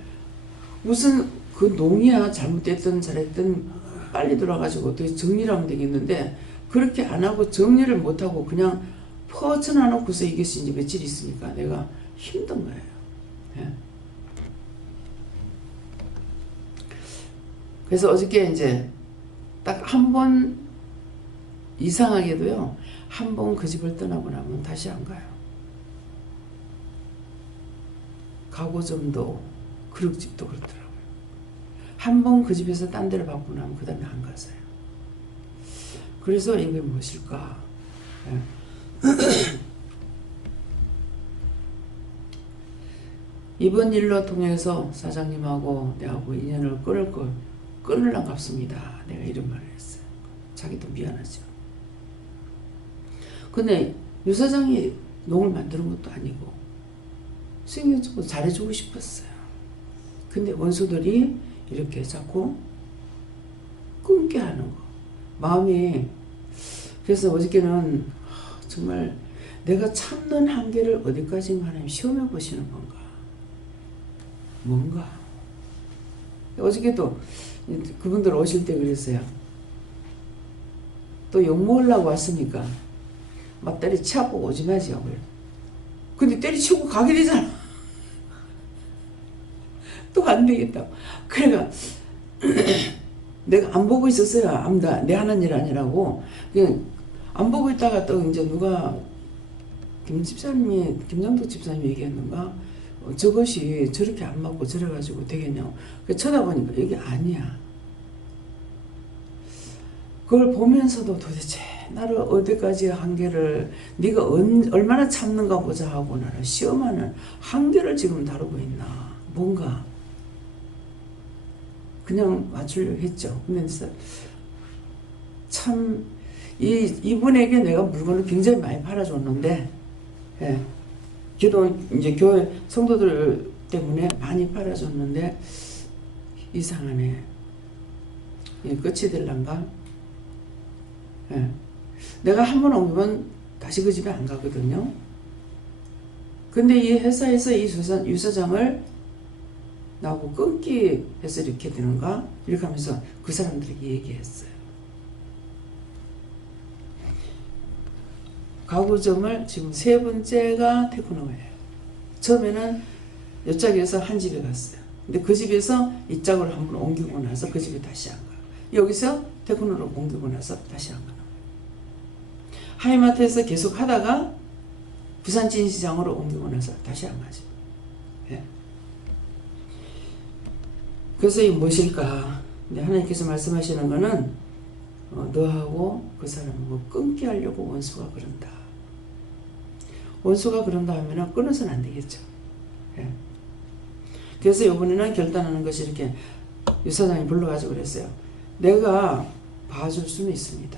무슨 그 농이야 잘못됐든 잘했든 빨리 들어가지고 어떻게 정리를 하면 되겠는데 그렇게 안 하고 정리를 못 하고 그냥 퍼쳐놔놓고서 이것이 이제 며칠 있으니까 내가 힘든 거예요. 예. 그래서 어저께 이제 딱 한 번 이상하게도요 한 번 그 집을 떠나고 나면 다시 안 가요. 가고점도 그릇집도 그렇더라고요. 한 번 그 집에서 딴 데를 받고 나면 그 다음에 안 가서요. 그래서 이게 무엇일까? 이번 일로 통해서 사장님하고 내하고 인연을 끊으려고 합습니다. 내가 이런 말을 했어요. 자기도 미안하죠. 근데 유 사장이 농을 만드는 것도 아니고 스님도 잘해주고 싶었어요. 근데 원수들이 이렇게 자꾸 끊게 하는 거. 마음이. 그래서 어저께는 정말 내가 참는 한계를 어디까지인가 하나님 시험해 보시는 건가. 뭔가. 어저께도 그분들 오실 때 그랬어요. 또 욕먹으려고 왔으니까 막 때려치고 오지 마세요. 근데 때려치고 가게 되잖아. 또 안 되겠다고. 그래가 내가 안 보고 있었어요. 아무도 내 하는 일 아니라고. 그냥 안 보고 있다가 또 이제 누가 김장도 집사님이 얘기했는가? 저것이 저렇게 안 맞고 저래가지고 되겠냐고. 쳐다보니까 이게 아니야. 그걸 보면서도 도대체 나를 어디까지 한계를 네가 얼마나 참는가 보자 하고 나를 시험하는 한계를 지금 다루고 있나. 뭔가 그냥 맞추려고 했죠. 근데 참 이분에게 내가 물건을 굉장히 많이 팔아줬는데, 예, 기도 이제 교회 성도들 때문에 많이 팔아줬는데 이상하네. 예, 끝이 될란가? 예, 내가 한 번 옮기면 다시 그 집에 안 가거든요. 근데 이 회사에서 이 유 사장을 나하고 끊기 해서 이렇게 되는가? 이렇게 하면서 그 사람들에게 얘기했어요. 가구점을 지금 3번째가 테크노예요. 처음에는 이쪽에서 한 집에 갔어요. 근데 그 집에서 이 짝으로 한번 옮기고 나서 그 집에 다시 안 가요. 여기서 테크노로 옮기고 나서 다시 안 가요. 하이마트에서 계속 하다가 부산 진시장으로 옮기고 나서 다시 안 가죠. 예. 그래서 이 무엇일까? 하나님께서 말씀하시는 거는 너하고 그 사람하고 끊게 하려고 원수가 그런다. 원수가 그런다 하면 끊어서는 안 되겠죠. 예. 그래서 이번에는 결단하는 것이 이렇게 유 사장이 불러가지고 그랬어요. 내가 봐줄 수는 있습니다.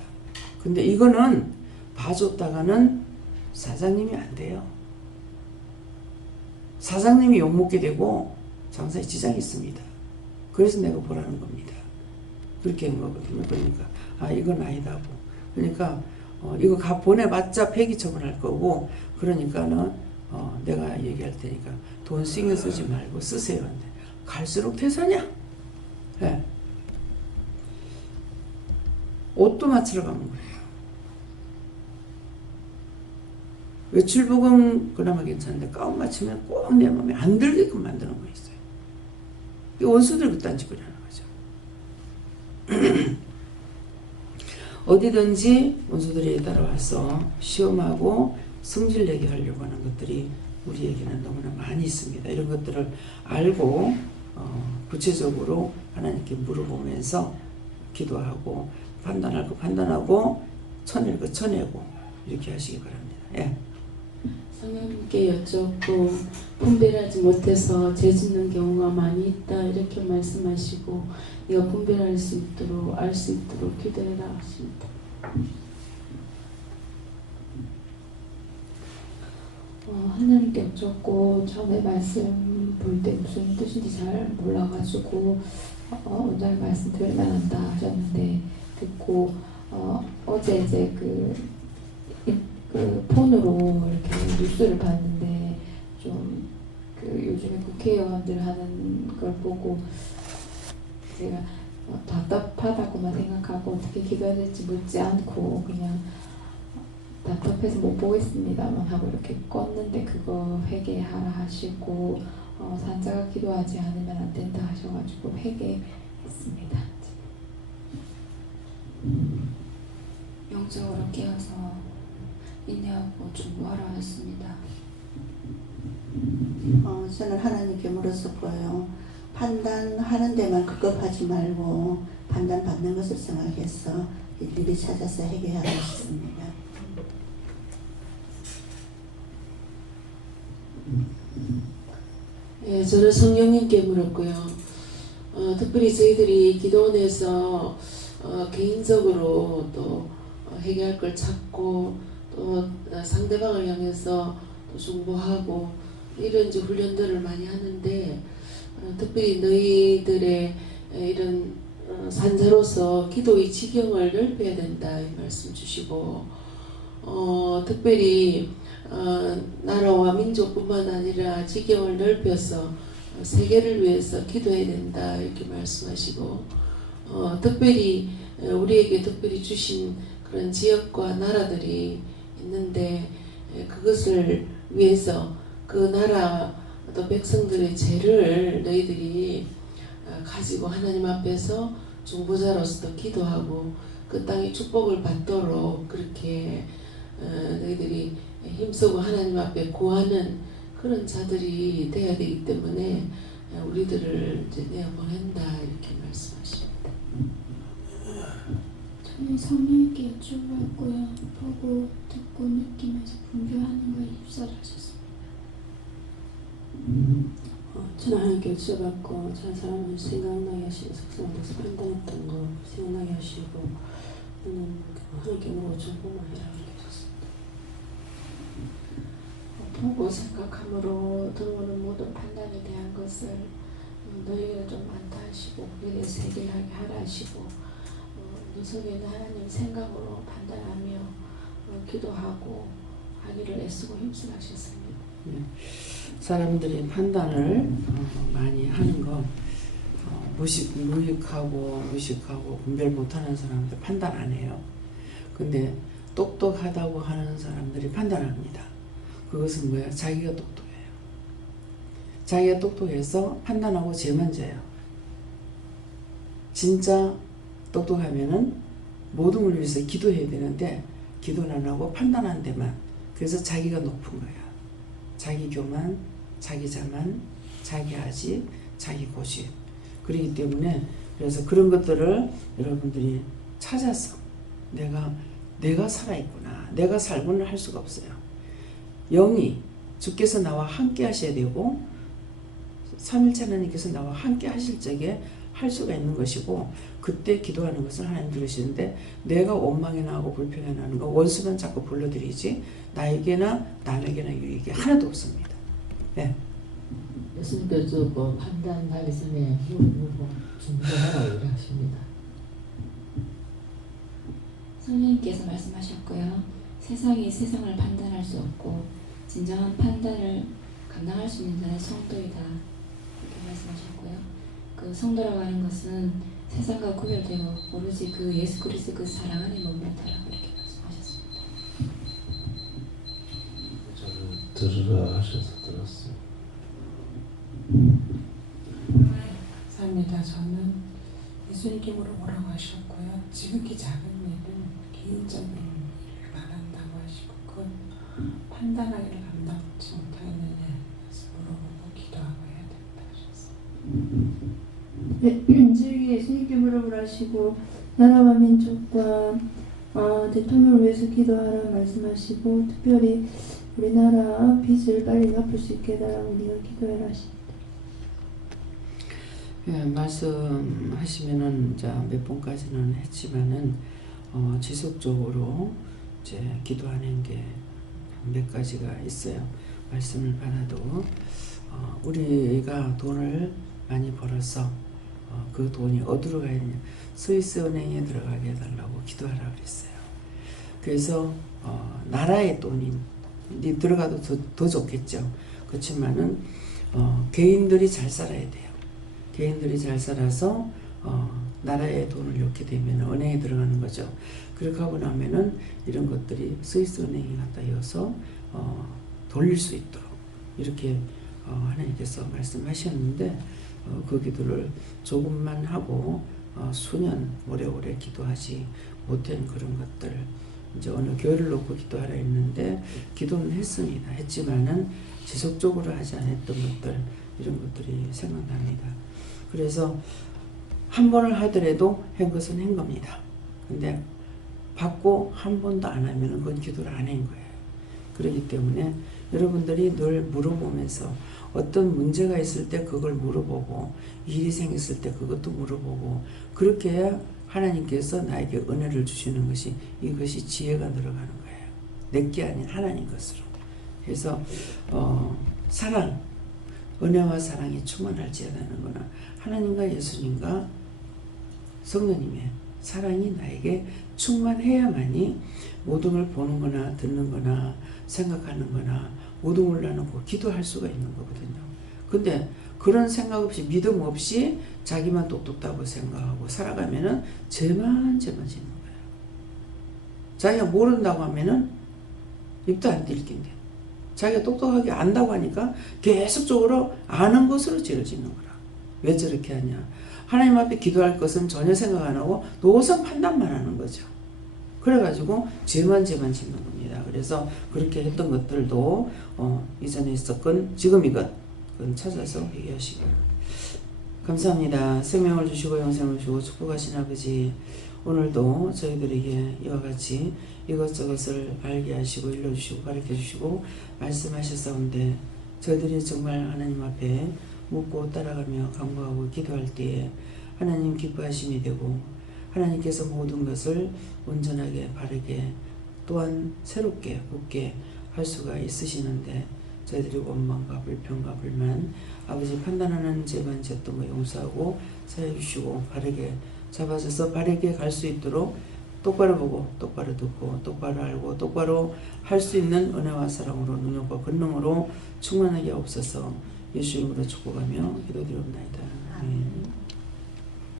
근데 이거는 봐줬다가는 사장님이 안 돼요. 사장님이 욕먹게 되고 장사에 지장이 있습니다. 그래서 내가 보라는 겁니다. 그렇게 한 거거든요. 그러니까 이건 아니다고. 그러니까 이거 보내봤자 폐기 처분할 거고, 그러니까는 내가 얘기할 테니까 돈 신경 쓰지 말고 쓰세요. 근데 갈수록 퇴사냐? 네. 옷도 맞추러 가는 거예요. 외출복은 그나마 괜찮은데 가운 맞추면 꼭 내 마음에 안 들게끔 만드는 거 있어요. 원수들 그딴 짓을 하는 거죠. 어디든지 원수들이 따라와서 시험하고 성질내게 하려고 하는 것들이 우리에게는 너무나 많이 있습니다. 이런 것들을 알고 구체적으로 하나님께 물어보면서 기도하고 판단할 거 판단하고 쳐낼 거 쳐내고 이렇게 하시기 바랍니다. 예. 성령님께 여쭙고 분별하지 못해서 죄짓는 경우가 많이 있다 이렇게 말씀하시고 네가 분별할 수 있도록 알 수 있도록 기도해라 하십니다. 하나님께 여쭙고 처음에 말씀 볼 때 무슨 뜻인지 잘 몰라가지고 원장님 말씀 들으면 안다 하셨는데 듣고 어제 이제 그 폰으로 이렇게 뉴스를 봤는데 좀 그 요즘에 국회의원들 하는 걸 보고 제가 답답하다고만 생각하고 어떻게 기도해야 될지 묻지 않고 그냥 답답해서 못 보겠습니다만 하고 이렇게 껐는데 그거 회개하라 하시고 산자가 기도하지 않으면 안 된다 하셔가지고 회개했습니다. 영적으로 깨어서 인내하고 중보하라 했습니다. 저는 하나님께 물어서 보여요. 판단하는 데만 급급하지 말고 판단받는 것을 생각해서 일일이 찾아서 해결하고 싶습니다. 예, 저는 성령님께 물었고요. 특별히 저희들이 기도원에서 개인적으로 또 해결할 걸 찾고 또 상대방을 향해서 또 중보하고 이런 이제 훈련들을 많이 하는데 특별히 너희들의 이런 산자로서 기도의 지경을 넓혀야 된다 이 말씀 주시고 특별히 나라와 민족뿐만 아니라 지경을 넓혀서 세계를 위해서 기도해야 된다 이렇게 말씀하시고 특별히 우리에게 특별히 주신 그런 지역과 나라들이 있는데 그것을 위해서 그 나라 또 백성들의 죄를 너희들이 가지고 하나님 앞에서 중보자로서 기도하고 그 땅의 축복을 받도록 그렇게 너희들이 힘쓰고 하나님 앞에 구하는 그런 자들이 돼야 되기 때문에 우리들을 이제 내어보낸다 이렇게 말씀하십니다. 저는 성령님께 여쭤봤고요. 보고 듣고 느끼면서 분별하는 거에 입사를 하셨습니다. 저는 하나님께 여쭤봤고 저 사람을 생각나게 하시고 속성에서 판단했던 거 생각나게 하시고 하나님께 뭐가 정보만 해라 이렇게 하셨습니다. 보고 생각함으로 들어오는 모든 판단에 대한 것을 너희가 좀 많다 하시고 거기에 대해서 해결하게 하라 하시고 너 속에는 하나님 생각으로 판단하며 기도하고 하기를 애쓰고 힘쓰고 하셨습니다. 사람들이 판단을 많이 하는 거 무익하고 무식하고 분별 못하는 사람들 판단 안 해요. 근데 똑똑하다고 하는 사람들이 판단합니다. 그것은 뭐야? 자기가 똑똑해요. 자기가 똑똑해서 판단하고 제일 먼저예요. 진짜 똑똑하면은 모든 걸 위해서 기도해야 되는데 기도는 안 하고 판단하는 데만. 그래서 자기가 높은 거야. 자기 교만, 자기 자만, 자기 아지, 자기 고집. 그렇기 때문에 그래서 그런 것들을 여러분들이 찾아서 내가 살아있구나. 내가 살고는 할 수가 없어요. 영이 주께서 나와 함께 하셔야 되고 삼일체 하나님께서 나와 함께 하실 적에 할 수가 있는 것이고 그때 기도하는 것을 하나님 들으시는데 내가 원망이 나고 불평이 나는 거 원수는 자꾸 불러들이지 나에게나 남에게나 유익이 하나도 없습니다. 네. 예수님께서 뭐 판단하기 전에 물고 준비하라고 하십니다. 성령님께서 말씀하셨고요. 세상이 세상을 판단할 수 없고 진정한 판단을 감당할 수 있는 자는 성도이다 이렇게 말씀하셨고요. 그 성도라고 하는 것은 세상과 구별되고 오로지 그 예수 그리스도 그 사랑 안에 머무르다라고 이렇게 말씀하셨습니다. 저는 들으라 하셔서 들었습니다. 감사합니다. 저는 예수님께 물어보라고 하셨고요. 지극히 작은 일은 개인적인 일을 말한다고 하시고 그건 판단하기를 감당치 못하겠느냐 그래서 물어보고 기도하고 해야 된다 하셨어요. 저희 예수님께 물어보라 하시고 나라와 민족과 대통령을 위해서 기도하라 말씀하시고 특별히 우리나라 빚을 빨리 갚을 수 있게 해달라고 우리가 기도해라 하십니다. 예, 말씀하시면은 몇 번까지는 했지만은 지속적으로 이제 기도하는 게 몇 가지가 있어요. 말씀을 받아도 우리가 돈을 많이 벌어서 그 돈이 어디로 가야 되냐? 스위스 은행에 들어가게 해달라고 기도하라고 그랬어요. 그래서 나라의 돈이 들어가도 더 좋겠죠. 그렇지만은 개인들이 잘 살아야 돼요. 개인들이 잘 살아서 나라의 돈을 넣게 되면 은행에 들어가는 거죠. 그렇게 하고 나면은 이런 것들이 스위스 은행에 갖다 이어서 돌릴 수 있도록 이렇게 하나님께서 말씀하셨는데 그 기도를 조금만 하고 수년 오래오래 기도하지 못한 그런 것들 이제 어느 교회를 놓고 기도하라 했는데 기도는 했습니다. 했지만은 지속적으로 하지 않았던 것들 이런 것들이 생각납니다. 그래서 한 번을 하더라도 한 것은 한 겁니다. 근데 받고 한 번도 안 하면 그건 기도를 안 한 거예요. 그렇기 때문에 여러분들이 늘 물어보면서 어떤 문제가 있을 때 그걸 물어보고 일이 생겼을 때 그것도 물어보고 그렇게 해야 하나님께서 나에게 은혜를 주시는 것이 이것이 지혜가 늘어가는 거예요. 내게 아닌 하나님 것으로. 그래서 사랑, 은혜와 사랑이 충만할지어다는 거는 하나님과 예수님과 성령님의 사랑이 나에게 충만해야만이 모든 걸 보는 거나 듣는 거나 생각하는 거나 모든 걸 나누고 기도할 수가 있는 거거든요. 근데 그런 생각 없이 믿음 없이 자기만 똑똑하다고 생각하고 살아가면은 죄만 짓는 거예요. 자기가 모른다고 하면은 입도 안 딜긴데 자기가 똑똑하게 안다고 하니까 계속적으로 아는 것으로 죄를 짓는 거라. 왜 저렇게 하냐. 하나님 앞에 기도할 것은 전혀 생각 안 하고 노선 판단만 하는 거죠. 그래가지고 죄만 짓는 겁니다. 그래서 그렇게 했던 것들도 이전에 있었건 지금이건 찾아서 회개하시고 감사합니다. 생명을 주시고 영생을 주시고 축복하신 아버지, 오늘도 저희들에게 이와 같이 이것저것을 알게 하시고 일러주시고 가르쳐주시고 말씀하셨사온데 저희들이 정말 하나님 앞에 묻고 따라가며 간구하고 기도할 때에 하나님 기뻐하심이 되고 하나님께서 모든 것을 온전하게 바르게 또한 새롭게 굳게 할 수가 있으시는데 저희들이 원망과 불평과 불만 아버지 판단하는 죄만 지었던 거 용서하고 사해주시고 바르게 잡아줘서 바르게 갈 수 있도록 똑바로 보고 똑바로 듣고 똑바로 알고 똑바로 할 수 있는 은혜와 사랑으로 능력과 권능으로 충만하게 없어서 예수 이름으로 축복하며 기도드리옵나이다. 아멘.